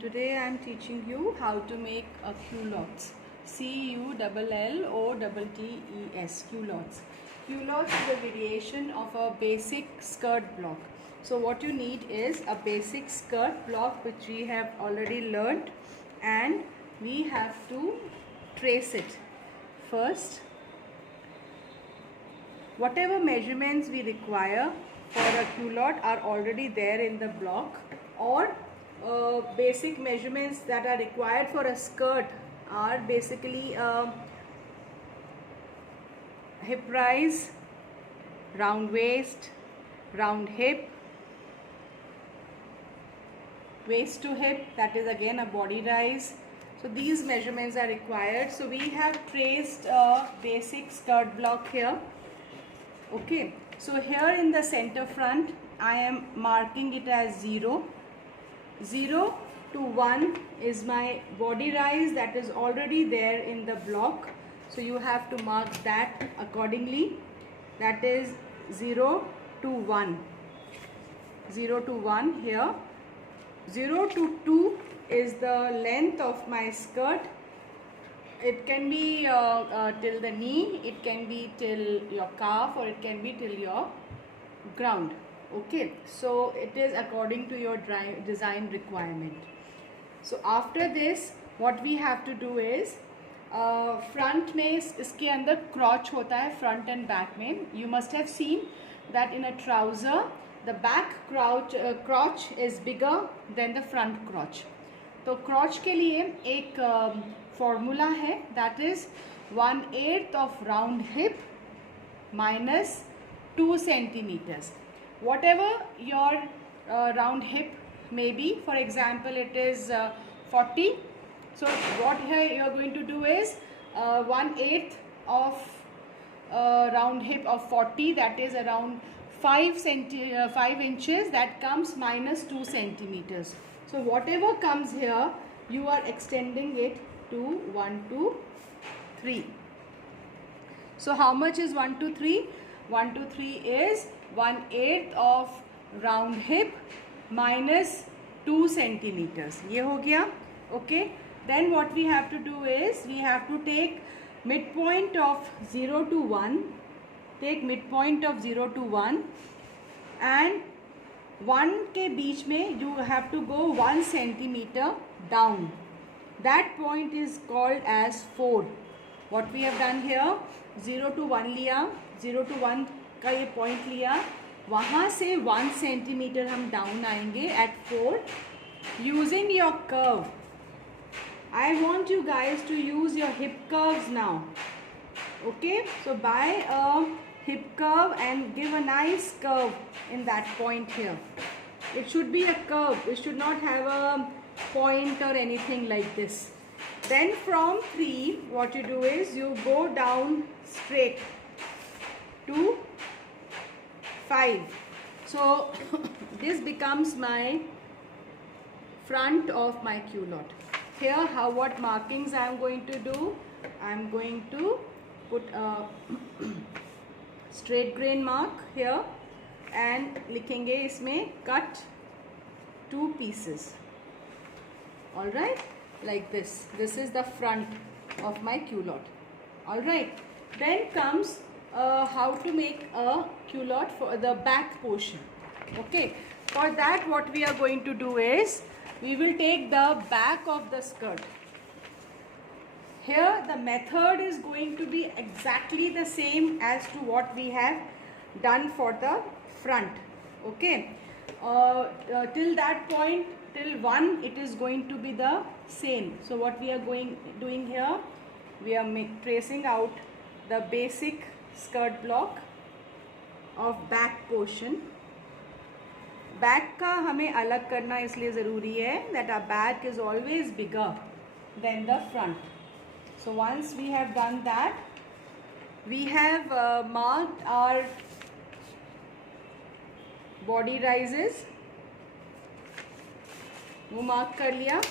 Today I am teaching you how to make culottes. Cullotts. Culottes. Culottes is a variation of a basic skirt block. So what you need is a basic skirt block which we have already learnt, and we have to trace it. First, whatever measurements we require for a culotte are already there in the block, or basic measurements that are required for a skirt are basically hip rise, round waist, round hip, waist to hip, that is again a body rise. So these measurements are required. So we have traced a basic skirt block here. Okay, so here in the center front I am marking it as 0. 0 to 1 is my body rise that is already there in the block. So you have to mark that accordingly. That is 0 to 1. 0 to 1 here. 0 to 2 is the length of my skirt. It can be till the knee, it can be till your calf, or it can be till your ground. Okay, so it is according to your design requirement. So after this what we have to do is front में इसके अंदर crotch होता है, front and back में. You must have seen that in a trouser the back crotch is bigger than the front crotch. तो crotch के लिए एक formula है, that is 1/8 of round hip minus 2 centimeters. Whatever your round hip may be, for example it is 40. So what here you are going to do is 1/8 of round hip of 40, that is around 5 inches, that comes minus 2 centimeters. So whatever comes here you are extending it to 1 to 3. So how much is 1 to 3? 1 to 3 is 1/8 of round hip minus 2 centimeters. ये हो गया. Okay, then what we have to do is we have to take midpoint of 0 to 1. Take midpoint of 0 to 1 and 1 के बीच में you have to go 1 centimeter down. That point is called as 4. What we have done here, 0 to 1 लिया, 0 to 1 का ये point लिया, वहाँ से 1 centimetre हम down आएंगे at 4 using your curve. I want you guys to use your hip curves now. Okay, so buy a hip curve and give a nice curve in that point here. It should be a curve, it should not have a point or anything like this. Then from 3 what you do is you go down straight to 5. So this becomes my front of my culotte. Here what markings I am going to do, I am going to put a straight grain mark here and लिखेंगे इसमें cut 2 pieces. All right, like this. This is the front of my culotte. All right, then comes how to make a culotte for the back portion. Okay, for that what we are going to do is we will take the back of the skirt. Here the method is going to be exactly the same as to what we have done for the front. Okay, till that point, till 1 it is going to be the same. So what we are doing here, we are tracing out the basic skirt block of back portion. Back का हमें अलग करना इसलिए ज़रूरी है that our back is always bigger than the front. So once we have done that, we have marked our body rises. वो mark कर लिया.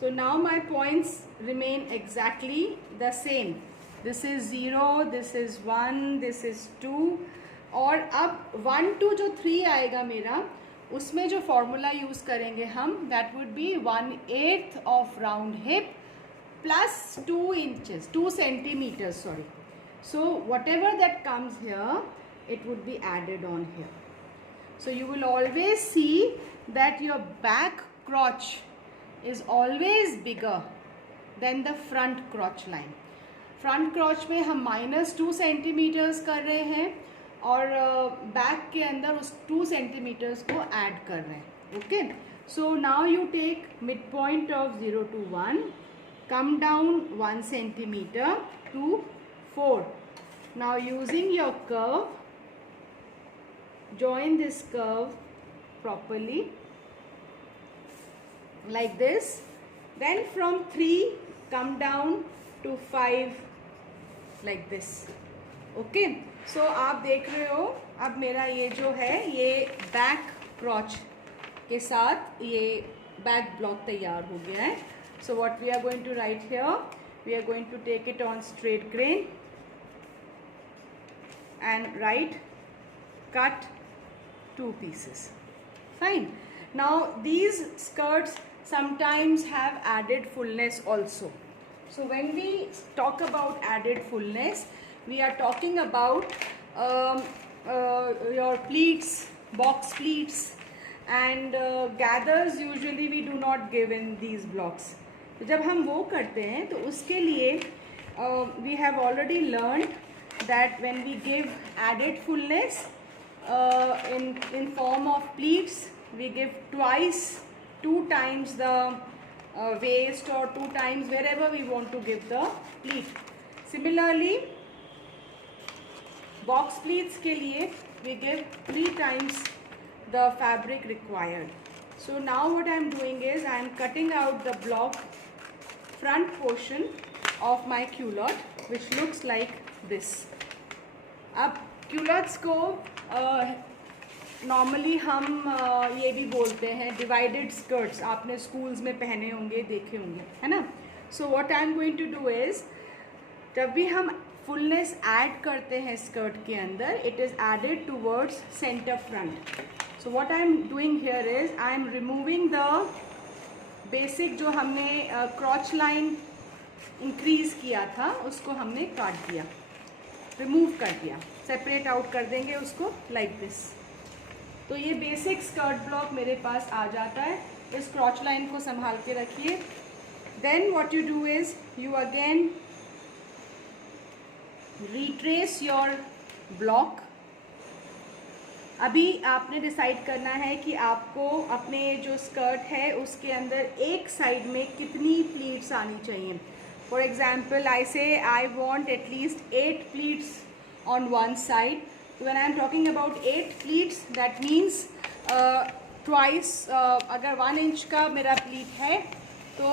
So now my points remain exactly the same. This is 0, this is 1, this is 2. और अब 1 to जो 3 आएगा मेरा, उसमें जो फॉर्मूला यूज़ करेंगे हम, that would be 1/8 of round hip plus 2 centimeters, sorry. So whatever that comes here, it would be added on here. So you will always see that your back crotch is always bigger than the front crotch line. Front क्रॉच में हम -2 centimetres कर रहे हैं और back के अंदर उस 2 centimetres को ऐड कर रहे हैं. Okay, so now you take mid point of 0 to 1, come down 1 centimeter to 4. Now using your curve, join this curve properly like this. Then from 3 come down to 5 like this. Okay, so आप देख रहे हो अब मेरा ये जो है ये बैक क्रॉच के साथ ये बैक ब्लॉक तैयार हो गया है. So what we are going to write here, we are going to take it on straight grain and write cut 2 pieces. Fine. Now these skirts sometimes have added fullness also. So when we talk about added fullness, we are talking about your pleats, box pleats, and gathers usually we do not give in these blocks. तो जब हम वो करते हैं तो उसके लिए we have already learned that when we give added fullness in form of pleats, we give 2 times the waist or 2 times wherever we want to give the pleat. Similarly, box pleats के लिए we give 3 times the fabric required. So now what I am doing is I am cutting out the block front portion of my culotte, which looks like this. अब culottes को normally हम ये भी बोलते हैं divided skirts. आपने schools में पहने होंगे, देखे होंगे, है ना. So what I am going to do is, जब भी हम फुलनेस ऐड करते हैं स्कर्ट के अंदर, it is added towards centre front. So what I am doing here is I am removing the basic जो हमने क्रॉच लाइन इंक्रीज़ किया था उसको हमने काट दिया, रिमूव कर दिया, सेपरेट आउट कर देंगे उसको लाइक दिस. तो ये बेसिक स्कर्ट ब्लॉक मेरे पास आ जाता है. इस क्रॉच लाइन को संभाल के रखिए. Then what you do is you again retrace your block. अभी आपने डिसाइड करना है कि आपको अपने जो स्कर्ट है उसके अंदर एक साइड में कितनी प्लीट्स आनी चाहिए. फॉर एग्जाम्पल आई से I want at least 8 pleats on one side. When I am talking about 8 pleats, that means twice, अगर 1 इंच का मेरा प्लीट है तो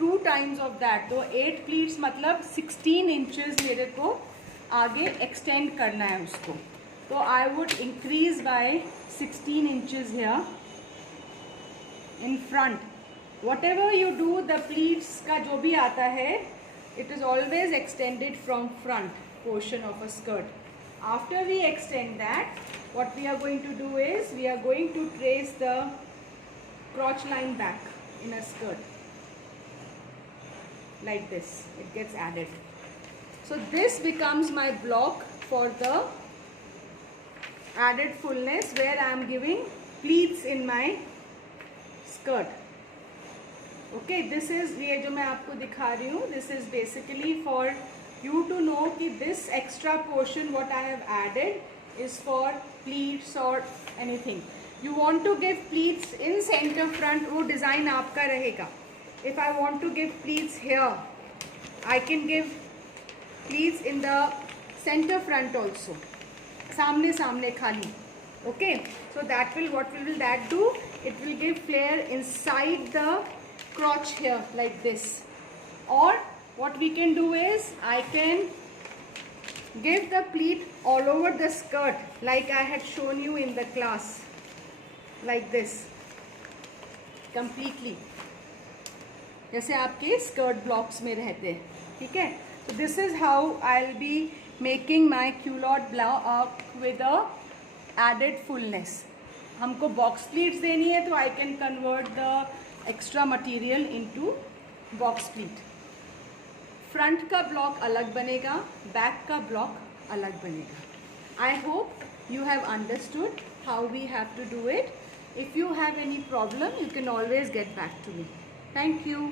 2 times of that, तो 8 pleats मतलब 16 inches मेरे को आगे एक्सटेंड करना है उसको. तो I would increase by 16 inches here in front. Whatever you do, the pleats का जो भी आता है, it is always extended from front portion of a skirt. After we extend that, what we are going to do is we are going to trace the crotch line back in a skirt like this. It gets added. So this becomes my block for the added fullness where I am giving pleats in my skirt. Okay, this is ये जो मैं आपको दिखा रही हूँ, this is basically for you to know कि this extra portion what I have added is for pleats or anything. You want to give pleats in center front, वो design आपका रहेगा. If I want to give pleats here, I can give pleats in the center front also. सामने सामने खाली. Okay, so that will, what will that do? It will give flare inside the crotch here like this. Or what we can do is I can give the pleat all over the skirt like I had shown you in the class, like this completely, जैसे आपके skirt blocks में रहते हैं. ठीक है, so this is how I'll be making my culotte block with a added fullness. हमको box pleats देनी है तो I can convert the extra material into box pleat. Front का ब्लॉक अलग बनेगा, बैक का ब्लॉक अलग बनेगा. I hope you have understood how we have to do it. If you have any problem, you can always get back to me. Thank you.